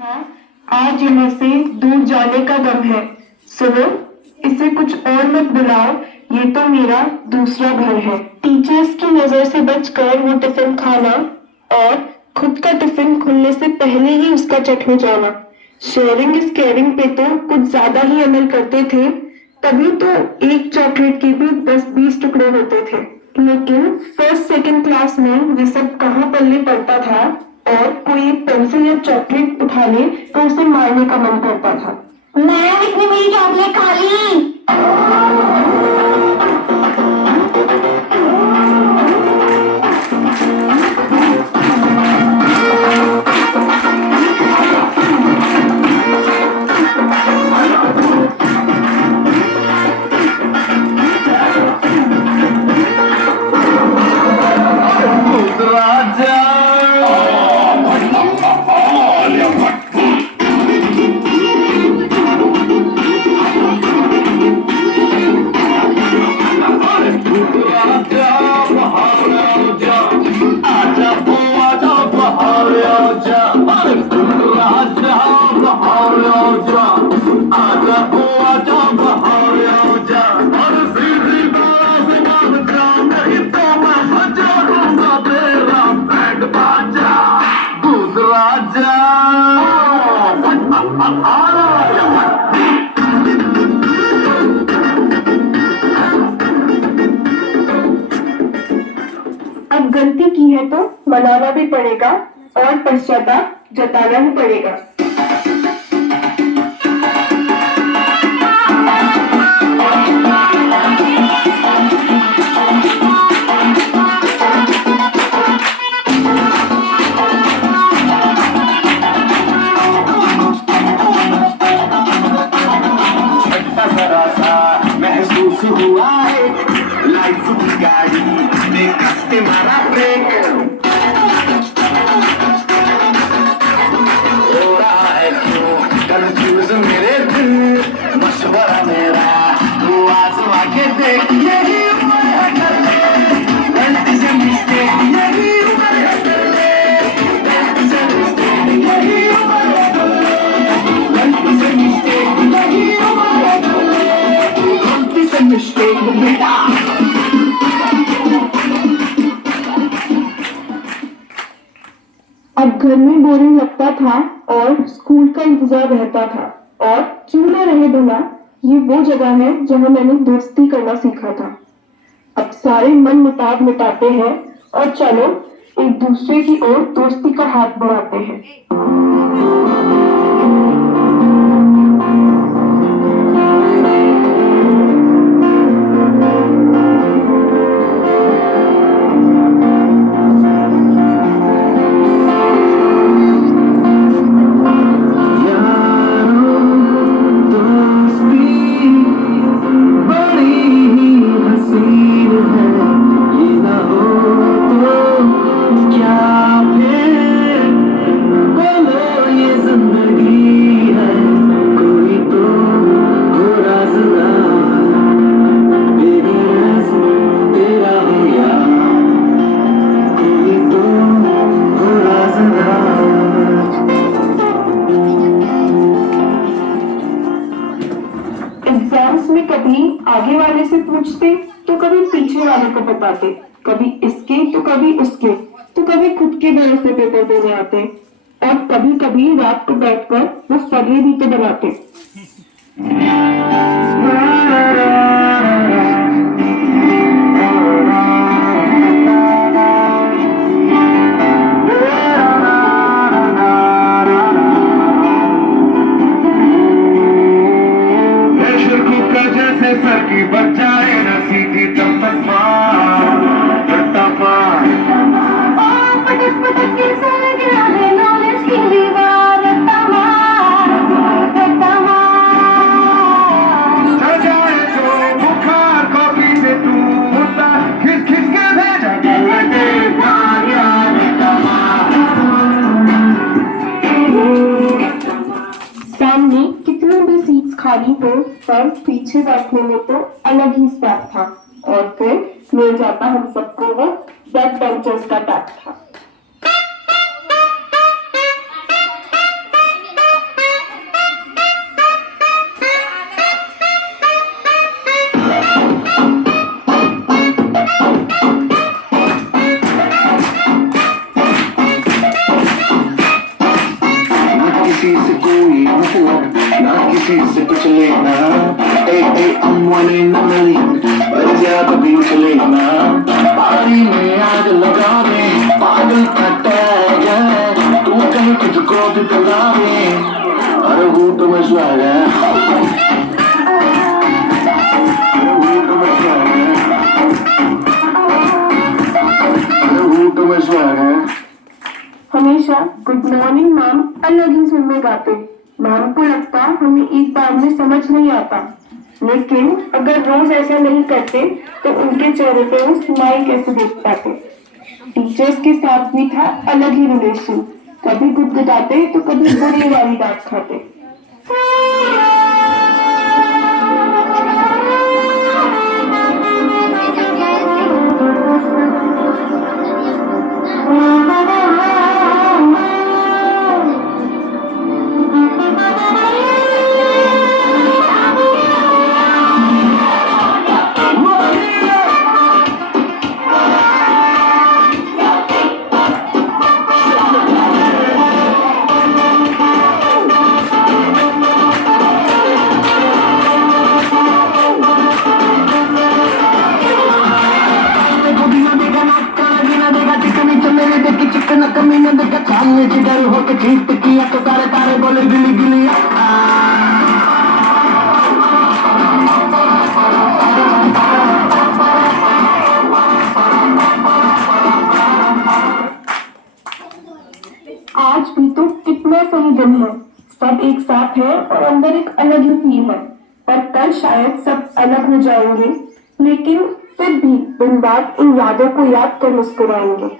था। आज यहाँ से दूर जाने का गम है। सुनो, इसे कुछ और मत बुलाओ, ये तो मेरा दूसरा घर है। टीचर्स की नजर से बचकर वो टिफिन खाना और खुद का टिफिन खुलने से पहले ही उसका चट हो जाना। शेयरिंग इज केयरिंग पे तो कुछ ज्यादा ही अमल करते थे। तभी तो एक चॉकलेट के भी 10-20 टुकड़े होते थे। लेकिन फर्स्ट सेकंड क्लास में ये सब कहाँ पल्ले पड़ता था। और कोई एक पेंसिल या चॉकलेट उठा ले तो उसे मारने का मन करता था। मैम, इसने मेरी चॉकलेट खा ली। अब गलती की है तो मनाना भी पड़ेगा और पश्चाताप जताना ही पड़ेगा। महसूस हुआ है लाइफ की गाड़ी में कस्ते मारा ब्रेक हो रहा है क्यों कंफ्यूज मेरे दिल मशवरा मेरा तू आजमा के देख यही उम्र है कर ले गलती से मिस्टेक यही उम्र है कर ले गलती से मिस्टेक यही उम्र है कर ले गलती से मिस्टेक यही उम्र है कर ले गलती से मिस्टेक बेटा। अब घर में बोरिंग लगता था और स्कूल का इंतजार रहता था। और क्यों ना रहे भला, ये वो जगह है जहाँ मैंने दोस्ती करना सीखा था। अब सारे मन मुटाव मिटाते हैं और चलो एक दूसरे की ओर दोस्ती का हाथ बढ़ाते हैं। एग्जाम्स में कभी आगे वाले से पूछते तो कभी पीछे वाले को बताते, कभी इसके तो कभी उसके, तो कभी खुद के भरोसे पेपर देने आते और कभी कभी रात को बैठकर वो फर्रे भी तो बनाते। सर की बचाए न सीधी पटक पटक के सर गिरा दे नॉलेज की दीवार चल जाए जो बुखार कॉपी से तू मुद्दा खिस खिस के भेजा सामने कितनी भी सीट्स खाली हो पर पीछे बैठने में तो अलग ही स्टैप था। और फिर मिल जाता हम सबको वो बैक बेंचर्स का टैग था। किसी से कोई मतलब ना किसी से कुछ लेना I'm one in a million पर ज्यादा भी चलेना पानी में आग लगा दे पागल का टैग है तू कहीं तुझको भी पिला दे अरे हूट में स्वैग है हूट में स्वैग है हूट में स्वैग है हमेशा गुड मॉर्निंग मैम अलग ही सुर में गाते। मैम को लगता हमें एक बार में समझ नहीं आता, लेकिन अगर रोज ऐसा नहीं करते तो उनके चेहरे पे वो स्माइल कैसे देख पाते। टीचर्स के साथ भी था अलग ही रिलेशन, कभी गुदगुदाते तो कभी बुरी वाली डांट खाते। कमीने देखे सामने जिधर होके जीत किया तो सारे तारे बोले गिली गिली आज भी तो कितना सही दिन है, सब एक साथ है और अंदर एक अलग ही फील है। पर कल शायद सब अलग हो जाएंगे, लेकिन फिर भी दिन बाद इन यादों को याद कर मुस्कुराएंगे।